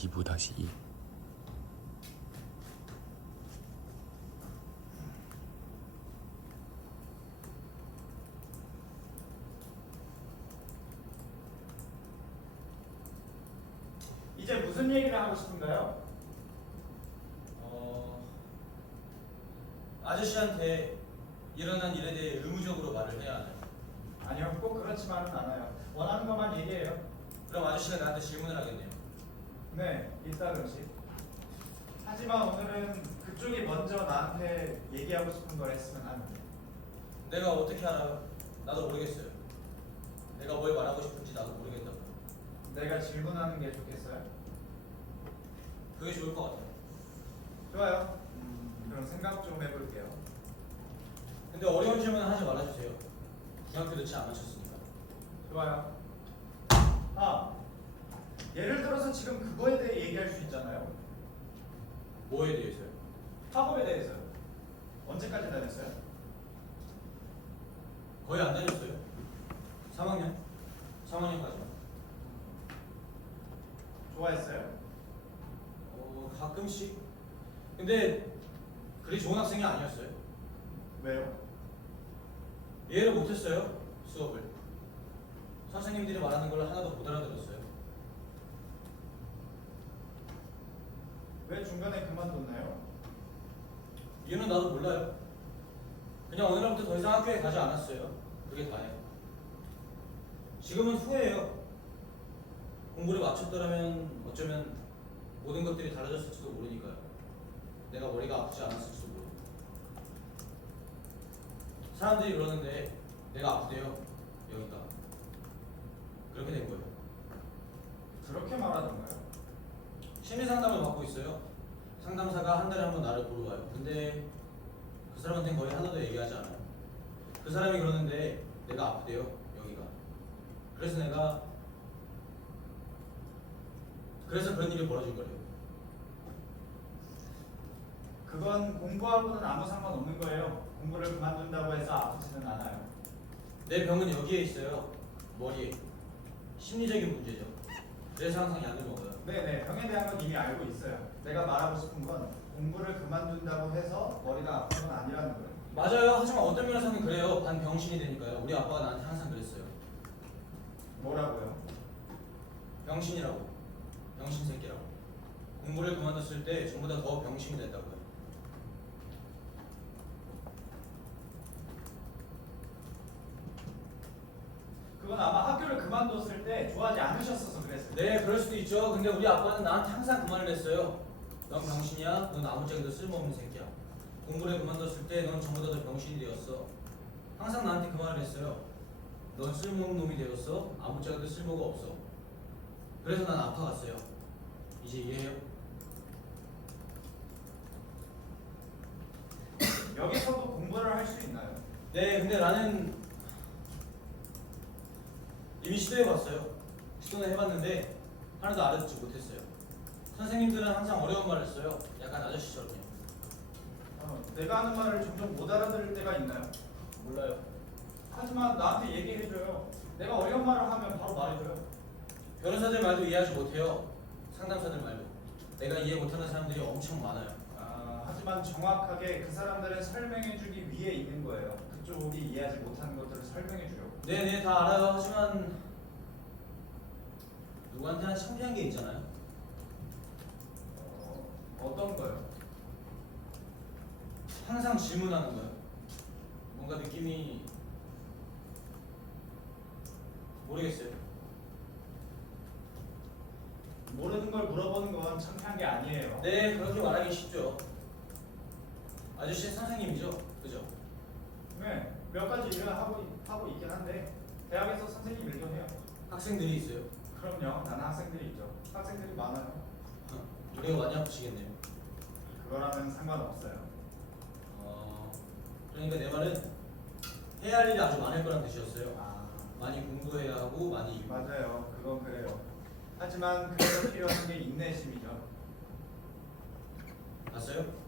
2부-2. 이제 무슨 얘기를 하고 싶은가요? 아저씨한테 일어난 일에 대해 의무적으로 말을 해야 하나요? 아니요, 꼭 그렇지만은 않아요. 원하는 것만 얘기해요. 그럼 아저씨가 나한테 질문을 하겠네요. 네, 일단은. 하지만 오늘은 그쪽이 먼저 나한테 얘기하고 싶은 걸 했으면 하는데. 내가 어떻게 알아요? 나도 모르겠어요. 내가 뭘 말하고 싶은지 나도 모르겠다고. 내가 질문하는 게 좋겠어요? 그게 좋을 것 같아요. 좋아요. 그럼 생각 좀 해볼게요. 근데 어려운 질문은 하지 말아주세요. 중학교도 채 안 마쳤으니까. 좋아요. 예를 들어서 지금 그거에 대해 얘기할 수 있잖아요. 뭐에 대해서요? 학업에 대해서요. 언제까지 다녔어요? 거의 안 다녔어요. 3학년? 3학년까지만. 좋아했어요? 가끔씩. 근데 그리 좋은 학생이 아니었어요. 왜요? 이해를 못했어요. 수업을. 선생님들이 말하는 걸 하나도 못 알아들었어요. 왜 중간에 그만뒀나요? 이유는 나도 몰라요. 그냥 어느 날부터 더 이상 학교에 가지 않았어요. 그게 다예요. 지금은 후회해요. 공부를 마쳤더라면 어쩌면 모든 것들이 달라졌을지도 모르니까요. 내가 머리가 아프지 않았을지도 모르고. 사람들이 그러는데 내가 아프대요. 여기가. 그렇게 된 거예요. 그렇게 말하던가요? 심리 상담을 받고 있어요. 상담사가 한 달에 한 번 나를 보러 와요. 근데 그 사람한테는 거의 하나도 얘기하지 않아요. 그 사람이 그러는데 내가 아프대요. 여기가. 그래서 그런 일이 벌어진 거예요. 그건 공부하고는 아무 상관없는 거예요. 공부를 그만둔다고 해서 아프지는 않아요. 내 병은 여기에 있어요. 머리에. 심리적인 문제죠. 그래서 항상 약을 먹어요. 네네, 병에 대한 건 이미 알고 있어요. 내가 말하고 싶은 건 공부를 그만둔다고 해서 머리가 아픈 건 아니라는 거예요. 맞아요. 하지만 어떤 면에서는 그래요. 반병신이 되니까요. 우리 아빠가 나한테 항상 그랬어요. 뭐라고요? 병신이라고. 병신 새끼라고. 공부를 그만뒀을 때 전보다 더 병신이 됐다고요. 그건 아마 학교를 그만뒀을 때 좋아하지 않으셨어서 그랬어요. 네, 그럴 수도 있죠. 근데 우리 아빠는 나한테 항상 그 말을 했어요. 넌 병신이야. 넌 아무짝에도 쓸모없는 새끼야. 공부를 그만뒀을 때 넌 전보다 더 병신이 되었어. 항상 나한테 그 말을 했어요. 넌 쓸모없는 놈이 되었어. 아무짝에도 쓸모가 없어. 그래서 난 아파갔어요. 이제 이해해요? 여기서도 공부를 할 수 있나요? 네, 근데 나는 이미 시도해봤어요. 시도는 해봤는데 하나도 알아듣지 못했어요. 선생님들은 항상 어려운 말을 써요. 약간 아저씨처럼요. 내가 하는 말을 점점 못 알아들을 때가 있나요? 몰라요. 하지만 나한테 얘기해줘요. 내가 어려운 말을 하면 바로 말해줘요. 변호사들 말도 이해하지 못해요. 상담사들 말도. 내가 이해 못하는 사람들이 엄청 많아요. 하지만 정확하게 그 사람들은 설명해주기 위해 있는 거예요. 그쪽이 이해하지 못하는 것들을 설명해주려고. 네네, 다 알아요. 하지만 누구한테나 창피한 게 있잖아요. 어떤 거요? 항상 질문하는 거예요. 뭔가 느낌이 모르겠어요. 모르는 걸 물어보는 건 창피한 게 아니에요. 네, 그렇게 말하기 쉽죠. 아저씨 선생님이죠, 그죠? 네, 몇 가지 일을 하고 있긴 한데 대학에서 선생님 일도 해요. 학생들이 있어요. 그럼요, 나는 학생들이 있죠. 학생들이 많아요. 우리가 많이 아프시겠네요. 그거랑은 상관없어요. 그러니까 내 말은 해야 할 일이 아주 많을 거란 뜻이었어요. 아, 많이 공부해야 하고 많이 일고. 맞아요. 그건 그래요. 하지만 그래서 필요한 게 인내심이죠. 봤어요?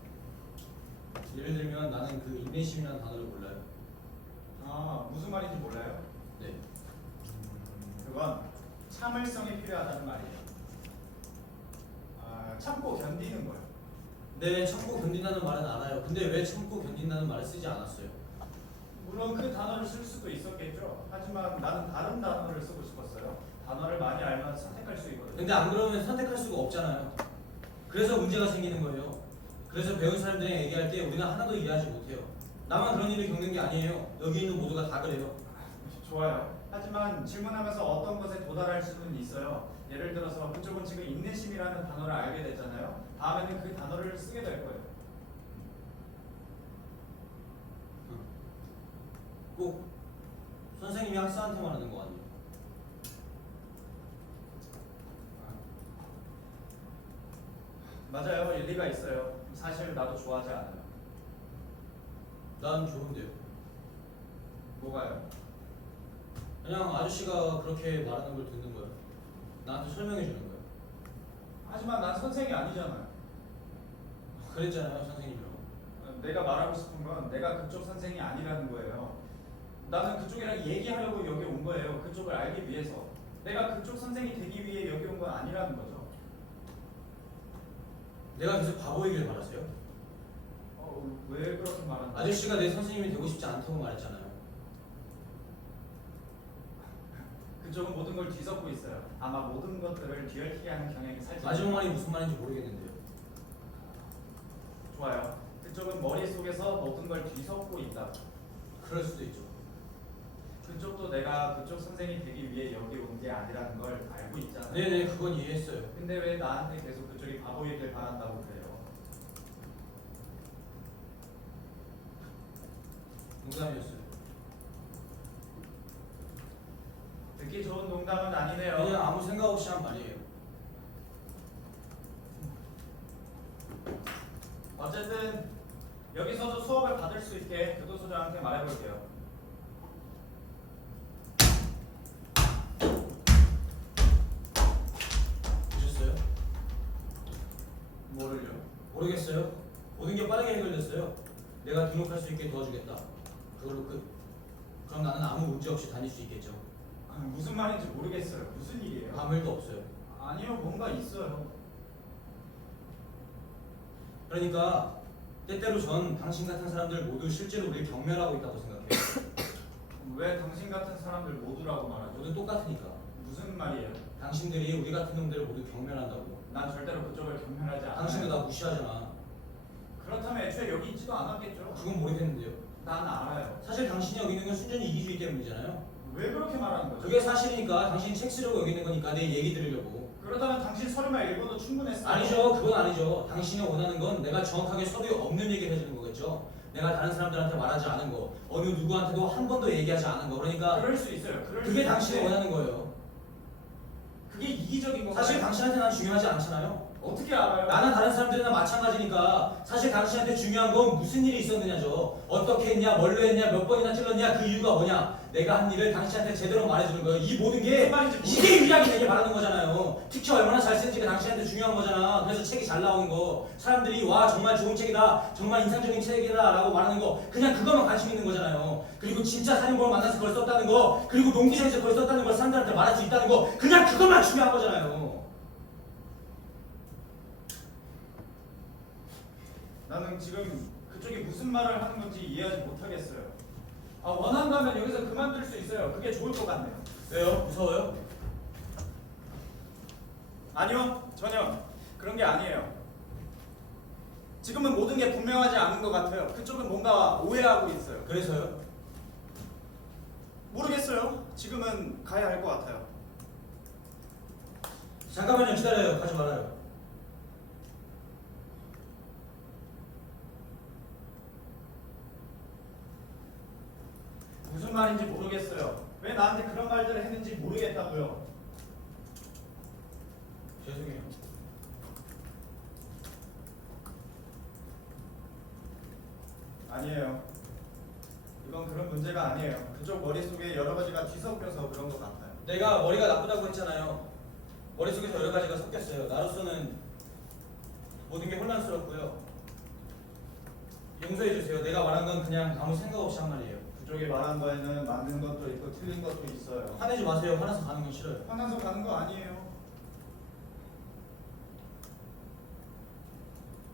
예를 들면 나는 그 인내심이라는 단어를 몰라요. 무슨 말인지 몰라요? 네. 그건 참을성이 필요하다는 말이에요. 참고 견디는 거예요. 네, 참고 견딘다는 말은 알아요. 근데 왜 참고 견딘다는 말을 쓰지 않았어요? 물론 그 단어를 쓸 수도 있었겠죠. 하지만 나는 다른 단어를 쓰고 싶었어요. 단어를 많이 알면 선택할 수 있거든요. 근데 안 그러면 선택할 수가 없잖아요. 그래서 문제가 생기는 거예요. 그래서 배운 사람들이랑 얘기할 때 우리는 하나도 이해하지 못해요. 나만 그런 일을 겪는 게 아니에요. 여기 있는 모두가 다 그래요. 좋아요. 하지만 질문하면서 어떤 것에 도달할 수는 있어요. 예를 들어서 그쪽은 지금 인내심이라는 단어를 알게 됐잖아요. 다음에는 그 단어를 쓰게 될 거예요. 꼭 선생님이 학생한테만 하는 거 아니에요? 맞아요. 일리가 있어요. 사실 나도 좋아하지 않아요. 난 좋은데요. 뭐가요? 그냥 아저씨가 그렇게 말하는 걸 듣는 거예요. 나한테 설명해 주는 거예요. 하지만 난 선생이 아니잖아요. 그랬잖아요, 선생님이라고. 내가 말하고 싶은 건 내가 그쪽 선생이 아니라는 거예요. 나는 그쪽이랑 얘기하려고 여기 온 거예요. 그쪽을 알기 위해서. 내가 그쪽 선생이 되기 위해 여기 온 건 아니라는 거죠. 내가 계속 바보이길 바라세요? 왜 그렇게 말하는 거예요? 아저씨가 내 선생님이 되고 싶지 않다고 말했잖아요. 그쪽은 모든 걸 뒤섞고 있어요. 아마 모든 것들을 뒤얽히게 하는 경향이 살짝. 마지막 말이 무슨 말인지 모르겠는데요. 좋아요. 그쪽은 머릿속에서 모든 걸 뒤섞고 있다. 그럴 수도 있죠. 그쪽도 내가 그쪽 선생이 되기 위해 여기 온 게 아니라는 걸 알고 있잖아요. 네네, 그건 이해했어요. 근데 왜 나한테 계속 그쪽이 바보이길 바란다고 그래요? 농담이었어요. 듣기 좋은 농담은 아니네요. 그냥 아무 생각 없이 한 말이에요. 어쨌든 여기서도 수업을 받을 수 있게 교도소장한테 말해볼게요. 보셨어요? 뭐를요? 모르겠어요. 모든 게 빠르게 해결됐어요. 내가 등록할 수 있게 도와주겠다. 그걸로 끝. 그럼 나는 아무 문제 없이 다닐 수 있겠죠. 무슨 말인지 모르겠어요. 무슨 일이에요? 아무 일도 없어요. 아니요, 뭔가 있어요. 그러니까 때때로 전 당신 같은 사람들 모두 실제로 우리를 경멸하고 있다고 생각해요. 왜 당신 같은 사람들 모두라고 말하죠? 모두 똑같으니까. 무슨 말이에요? 당신들이 우리 같은 놈들을 모두 경멸한다고. 난 절대로 그쪽을 경멸하지 않아요. 당신도 나 무시하잖아. 그렇다면 애초에 여기 있지도 않았겠죠? 그건 모르겠는데요. 난 알아요. 사실 당신이 여기 있는 건 순전히 이기주의 때문이잖아요. 왜 그렇게 말하는 거죠? 그게 사실이니까 당신이 책 쓰려고 여기 있는 거니까 내 얘기 들으려고. 그렇다면 당신 서류만 읽어도 충분했어요. 아니죠. 그건 아니죠. 당신이 원하는 건 내가 정확하게 서류에 없는 얘기를 해주는 거겠죠. 내가 다른 사람들한테 말하지 않은 거, 어느 누구한테도 한 번도 얘기하지 않은 거. 그러니까 그럴 수 있어요. 그럴 그게 수 당신이 있는데 원하는 거예요. 그게 이기적인 건가요? 사실 당신한테 난 중요하지 않잖아요. 어떻게 알아요? 나는 다른 사람들이나 마찬가지니까 사실 당신한테 중요한 건 무슨 일이 있었느냐죠. 어떻게 했냐, 뭘로 했냐, 몇 번이나 찔렀냐, 그 이유가 뭐냐. 내가 한 일을 당신한테 제대로 말해주는 거예요. 이 모든 게 무슨 말인지 이게 유리하게 되게 바라는 거잖아요. 특히 얼마나 잘 쓰는지가 당신한테 중요한 거잖아. 그래서 책이 잘 나오는 거, 사람들이 와 정말 좋은 책이다, 정말 인상적인 책이다라고 말하는 거, 그냥 그것만 관심 있는 거잖아요. 그리고 진짜 살인범을 만나서 그걸 썼다는 거, 그리고 농기장에서 그걸 썼다는 걸 사람들한테 말할 수 있다는 거, 그냥 그것만 중요한 거잖아요. 나는 지금 그쪽이 무슨 말을 하는 건지 이해하지 못하겠어요. 원한다면 여기서 그만둘 수 있어요. 그게 좋을 것 같네요. 왜요? 무서워요? 아니요, 전혀 그런 게 아니에요. 지금은 모든 게 분명하지 않은 것 같아요. 그쪽은 뭔가 오해하고 있어요. 그래서요? 모르겠어요. 지금은 가야 할 것 같아요. 잠깐만요. 기다려요. 가지 말아요. 무슨 말인지 모르겠어요. 왜 나한테 그런 말들을 했는지 모르겠다고요. 죄송해요. 아니에요. 이건 그런 문제가 아니에요. 그쪽 머릿속에 여러 가지가 뒤섞여서 그런 것 같아요. 내가 머리가 나쁘다고 했잖아요. 머릿속에서 여러 가지가 섞였어요. 나로서는 모든 게 혼란스럽고요. 용서해 주세요. 내가 말한 건 그냥 아무 생각 없이 한 말이에요. 그쪽이 말한 거에는 맞는 것도 있고 틀린 것도 있어요. 화내지 마세요. 화나서 가는 건 싫어요. 화나서 가는 거 아니에요.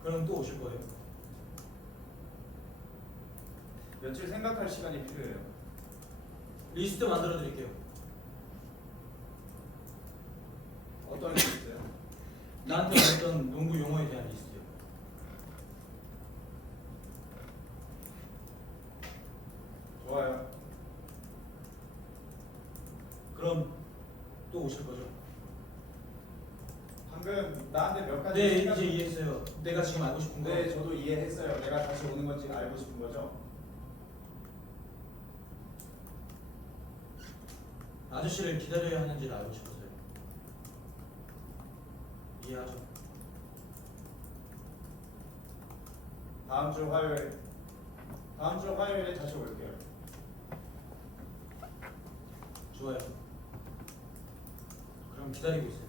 그럼 또 오실 거예요? 며칠 생각할 시간이 필요해요. 리스트 만들어 드릴게요. 어떤 게 있어요? 나한테 말했던 농구 용어에 대한 리스트요. 좋아요. 그럼 또 오실 거죠? 방금 나한테 몇 가지 네, 생각- 이제 이해했어요. 내가 지금 알고 싶은 거. 네, 저도 이해했어요. 내가 다시 오는 건지 알고 싶은 거죠. 아저씨를 기다려야 하는지를 알고 싶어서요. 이해하죠? 다음 주 화요일에 다시 올게요. 좋아요. 그럼 기다리고 있어요.